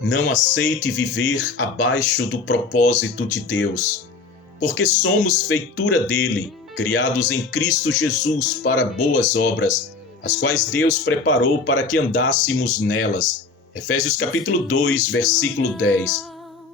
Não aceite viver abaixo do propósito de Deus, porque somos feitura dele, criados em Cristo Jesus para boas obras, as quais Deus preparou para que andássemos nelas. Efésios capítulo 2, versículo 10.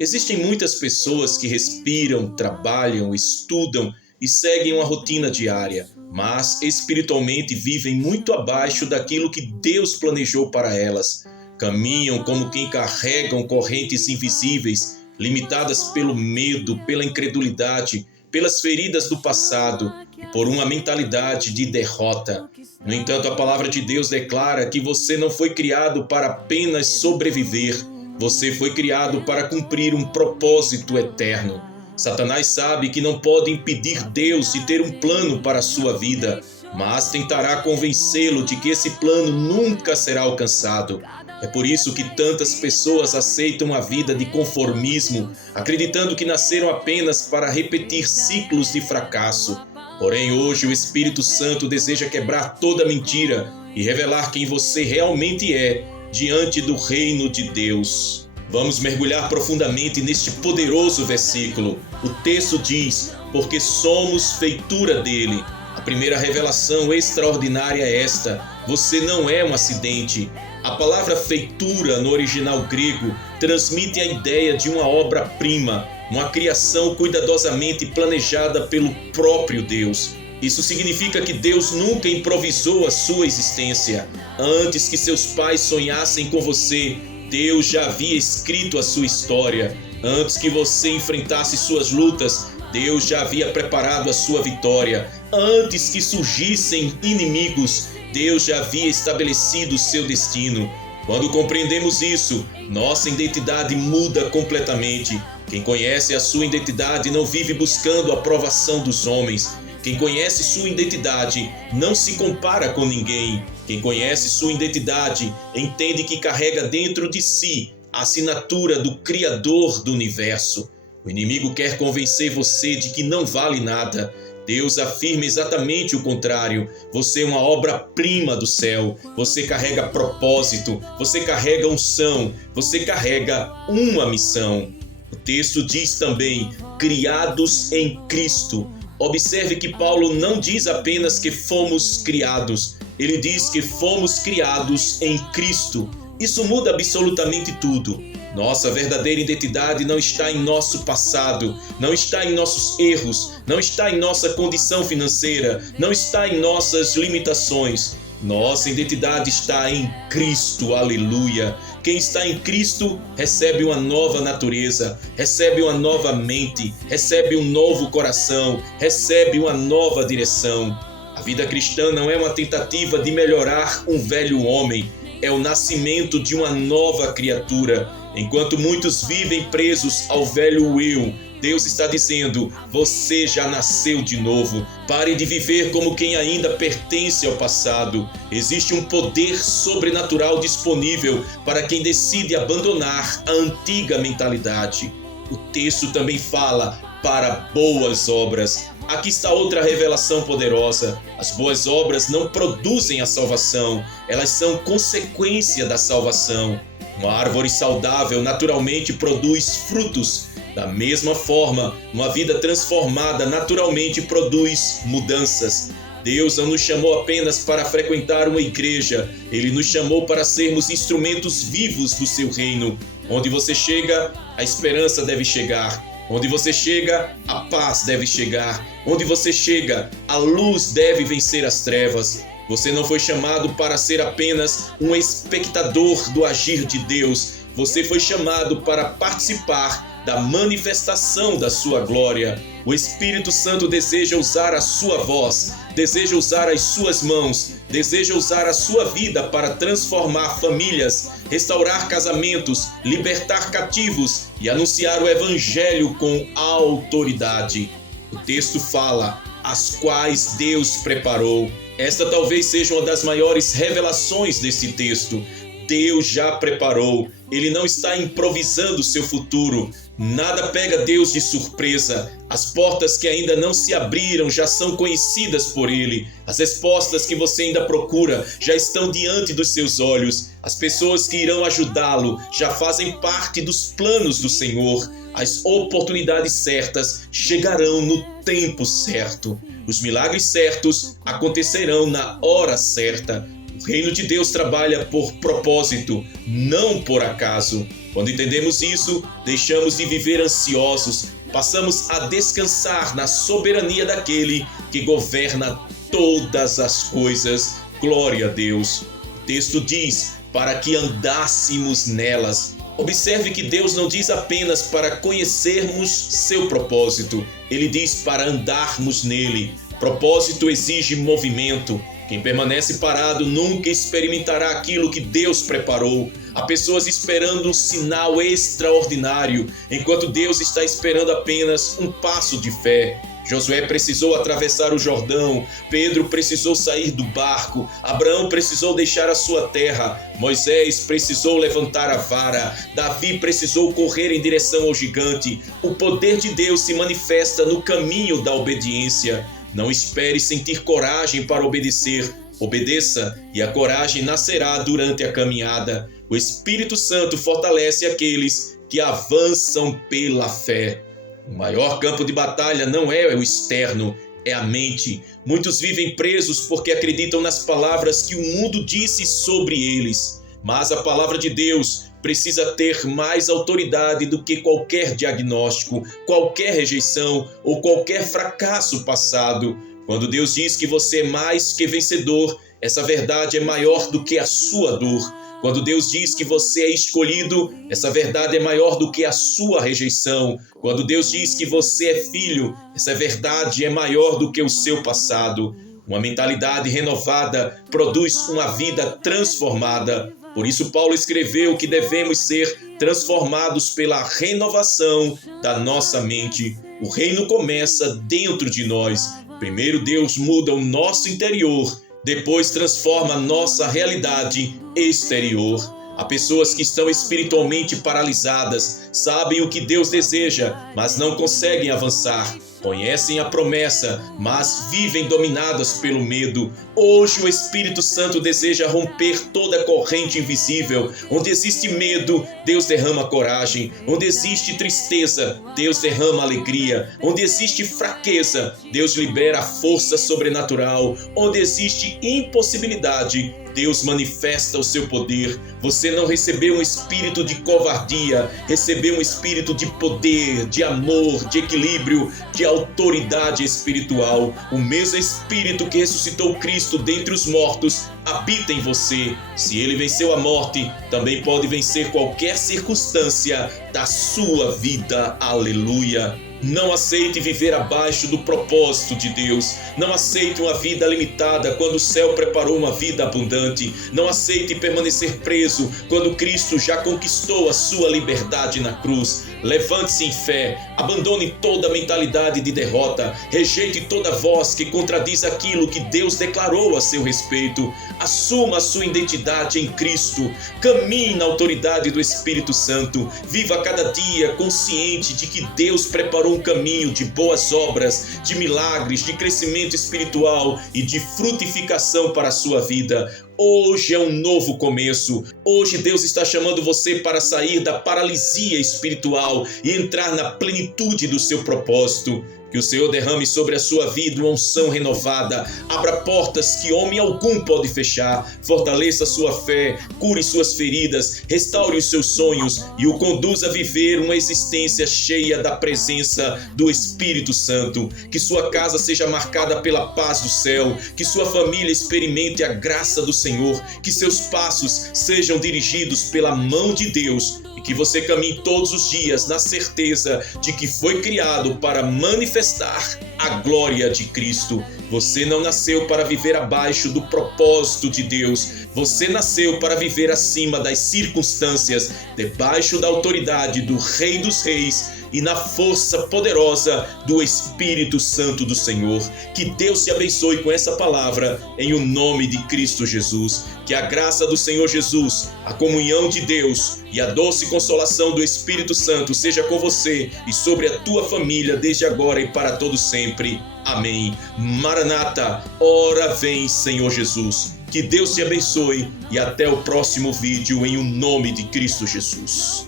Existem muitas pessoas que respiram, trabalham, estudam e seguem uma rotina diária, mas espiritualmente vivem muito abaixo daquilo que Deus planejou para elas. Caminham como quem carregam correntes invisíveis, limitadas pelo medo, pela incredulidade, pelas feridas do passado e por uma mentalidade de derrota. No entanto, a palavra de Deus declara que você não foi criado para apenas sobreviver, você foi criado para cumprir um propósito eterno. Satanás sabe que não pode impedir Deus de ter um plano para a sua vida, mas tentará convencê-lo de que esse plano nunca será alcançado. É por isso que tantas pessoas aceitam a vida de conformismo, acreditando que nasceram apenas para repetir ciclos de fracasso. Porém, hoje o Espírito Santo deseja quebrar toda mentira e revelar quem você realmente é diante do reino de Deus. Vamos mergulhar profundamente neste poderoso versículo. O texto diz: porque somos feitura dele. A primeira revelação extraordinária é esta: você não é um acidente. A palavra feitura no original grego transmite a ideia de uma obra-prima, uma criação cuidadosamente planejada pelo próprio Deus. Isso significa que Deus nunca improvisou a sua existência. Antes que seus pais sonhassem com você, Deus já havia escrito a sua história. Antes que você enfrentasse suas lutas, Deus já havia preparado a sua vitória. Antes que surgissem inimigos, Deus já havia estabelecido o seu destino. Quando compreendemos isso, nossa identidade muda completamente. Quem conhece a sua identidade não vive buscando a aprovação dos homens. Quem conhece sua identidade não se compara com ninguém. Quem conhece sua identidade entende que carrega dentro de si a assinatura do Criador do universo. O inimigo quer convencer você de que não vale nada. Deus afirma exatamente o contrário. Você é uma obra-prima do céu. Você carrega propósito, você carrega unção, você carrega uma missão. O texto diz também: criados em Cristo. Observe que Paulo não diz apenas que fomos criados, ele diz que fomos criados em Cristo. Isso muda absolutamente tudo. Nossa verdadeira identidade não está em nosso passado, não está em nossos erros, não está em nossa condição financeira, não está em nossas limitações. Nossa identidade está em Cristo, aleluia. Quem está em Cristo recebe uma nova natureza, recebe uma nova mente, recebe um novo coração, recebe uma nova direção. A vida cristã não é uma tentativa de melhorar um velho homem, é o nascimento de uma nova criatura. Enquanto muitos vivem presos ao velho eu, Deus está dizendo: você já nasceu de novo. Pare de viver como quem ainda pertence ao passado. Existe um poder sobrenatural disponível para quem decide abandonar a antiga mentalidade. O texto também fala para boas obras. Aqui está outra revelação poderosa. As boas obras não produzem a salvação, elas são consequência da salvação. Uma árvore saudável naturalmente produz frutos. Da mesma forma, uma vida transformada naturalmente produz mudanças. Deus não nos chamou apenas para frequentar uma igreja, Ele nos chamou para sermos instrumentos vivos do seu reino. Onde você chega, a esperança deve chegar. Onde você chega, a paz deve chegar. Onde você chega, a luz deve vencer as trevas. Você não foi chamado para ser apenas um espectador do agir de Deus. Você foi chamado para participar da manifestação da sua glória. O Espírito Santo deseja usar a sua voz, deseja usar as suas mãos, deseja usar a sua vida para transformar famílias, restaurar casamentos, libertar cativos e anunciar o Evangelho com autoridade. O texto fala: as quais Deus preparou. Esta talvez seja uma das maiores revelações desse texto. Deus já preparou. Ele não está improvisando o seu futuro. Nada pega Deus de surpresa. As portas que ainda não se abriram já são conhecidas por Ele. As respostas que você ainda procura já estão diante dos seus olhos. As pessoas que irão ajudá-lo já fazem parte dos planos do Senhor. As oportunidades certas chegarão no tempo certo. Os milagres certos acontecerão na hora certa. O reino de Deus trabalha por propósito, não por acaso. Quando entendemos isso, deixamos de viver ansiosos, passamos a descansar na soberania daquele que governa todas as coisas. Glória a Deus. O texto diz, para que andássemos nelas. Observe que Deus não diz apenas para conhecermos seu propósito. Ele diz para andarmos nele. Propósito exige movimento. Quem permanece parado nunca experimentará aquilo que Deus preparou. Há pessoas esperando um sinal extraordinário, enquanto Deus está esperando apenas um passo de fé. Josué precisou atravessar o Jordão, Pedro precisou sair do barco, Abraão precisou deixar a sua terra, Moisés precisou levantar a vara, Davi precisou correr em direção ao gigante. O poder de Deus se manifesta no caminho da obediência. Não espere sentir coragem para obedecer. Obedeça e a coragem nascerá durante a caminhada. O Espírito Santo fortalece aqueles que avançam pela fé. O maior campo de batalha não é o externo, é a mente. Muitos vivem presos porque acreditam nas palavras que o mundo disse sobre eles. Mas a palavra de Deus precisa ter mais autoridade do que qualquer diagnóstico, qualquer rejeição ou qualquer fracasso passado. Quando Deus diz que você é mais que vencedor, essa verdade é maior do que a sua dor. Quando Deus diz que você é escolhido, essa verdade é maior do que a sua rejeição. Quando Deus diz que você é filho, essa verdade é maior do que o seu passado. Uma mentalidade renovada produz uma vida transformada. Por isso Paulo escreveu que devemos ser transformados pela renovação da nossa mente. O reino começa dentro de nós. Primeiro Deus muda o nosso interior, depois transforma a nossa realidade exterior. Há pessoas que estão espiritualmente paralisadas, sabem o que Deus deseja, mas não conseguem avançar. Conhecem a promessa, mas vivem dominadas pelo medo. Hoje o Espírito Santo deseja romper toda corrente invisível. Onde existe medo, Deus derrama coragem. Onde existe tristeza, Deus derrama alegria. Onde existe fraqueza, Deus libera a força sobrenatural. Onde existe impossibilidade, Deus manifesta o seu poder. Você não recebeu um espírito de covardia, recebeu um espírito de poder, de amor, de equilíbrio, de autoridade espiritual. O mesmo Espírito que ressuscitou Cristo dentre os mortos habita em você. Se ele venceu a morte, também pode vencer qualquer circunstância da sua vida. Aleluia! Não aceite viver abaixo do propósito de Deus. Não aceite uma vida limitada quando o céu preparou uma vida abundante. Não aceite permanecer preso quando Cristo já conquistou a sua liberdade na cruz. Levante-se em fé, abandone toda mentalidade de derrota, rejeite toda voz que contradiz aquilo que Deus declarou a seu respeito. Assuma a sua identidade em Cristo, caminhe na autoridade do Espírito Santo, viva cada dia consciente de que Deus preparou um caminho de boas obras, de milagres, de crescimento espiritual e de frutificação para a sua vida. Hoje é um novo começo. Hoje Deus está chamando você para sair da paralisia espiritual e entrar na plenitude do seu propósito. Que o Senhor derrame sobre a sua vida uma unção renovada, abra portas que homem algum pode fechar, fortaleça a sua fé, cure suas feridas, restaure os seus sonhos e o conduza a viver uma existência cheia da presença do Espírito Santo. Que sua casa seja marcada pela paz do céu, que sua família experimente a graça do Senhor, que seus passos sejam dirigidos pela mão de Deus e que você caminhe todos os dias na certeza de que foi criado para manifestar a glória de Cristo. Você não nasceu para viver abaixo do propósito de Deus. Você nasceu para viver acima das circunstâncias, debaixo da autoridade do Rei dos Reis e na força poderosa do Espírito Santo do Senhor. Que Deus te abençoe com essa palavra, em o nome de Cristo Jesus. Que a graça do Senhor Jesus, a comunhão de Deus e a doce consolação do Espírito Santo seja com você e sobre a tua família desde agora e para todo sempre. Amém. Maranata, ora vem, Senhor Jesus. Que Deus te abençoe e até o próximo vídeo em o nome de Cristo Jesus.